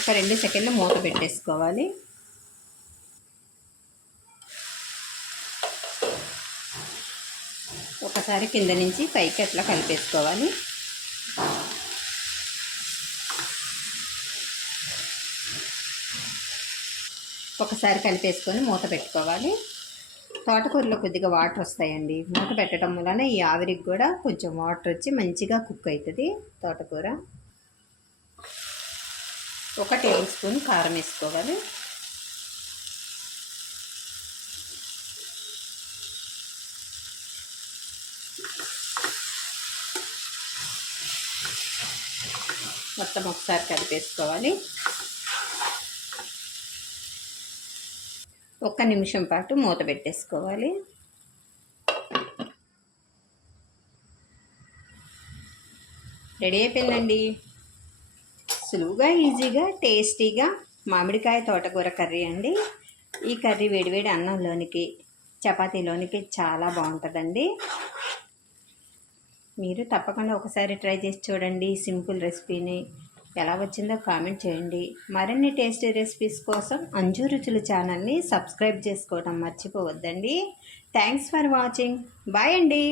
ఒక 2 సెకండ్లు మూత పెట్టేసుకోవాలి. ఒకసారి కింద నుంచి పైకి అట్లా కలిపేసుకోవాలి. ఒకసారి కలిపేసుకొని మూత పెట్టుకోవాలి. తోటకూరలో కొద్దిగా వాటర్ వస్తాయండి. మూత పెట్టడం వలన ఈ ఆవిరికి కూడా కొంచెం వాటర్ వచ్చి మంచిగా కుక్ అవుతుంది తోటకూర. 1 టేబుల్ స్పూన్ కారం వేసుకోవాలి. మొత్తం ఒకసారి కలిపేసుకోవాలి. 1 నిమిషం పాటు మూత పెట్టేసుకోవాలి. రెడీ అయిపోయిందండి. సులువుగా, ఈజీగా, టేస్టీగా మామిడికాయ తోటకూర కర్రీ అండి. ఈ కర్రీ వేడివేడి అన్నంలోనికి, చపాతీలోనికి చాలా బాగుంటుందండి. మీరు తప్పకుండా ఒకసారి ట్రై చేసి చూడండి. సింపుల్ రెసిపీని ఎలా వచ్చిందో కామెంట్ చేయండి. మరిన్ని టేస్టీ రెసిపీస్ కోసం అంజు రుచులు ఛానల్ని సబ్స్క్రైబ్ చేసుకోవడం మర్చిపోవద్దండి. Thanks for watching. బాయ్ అండి.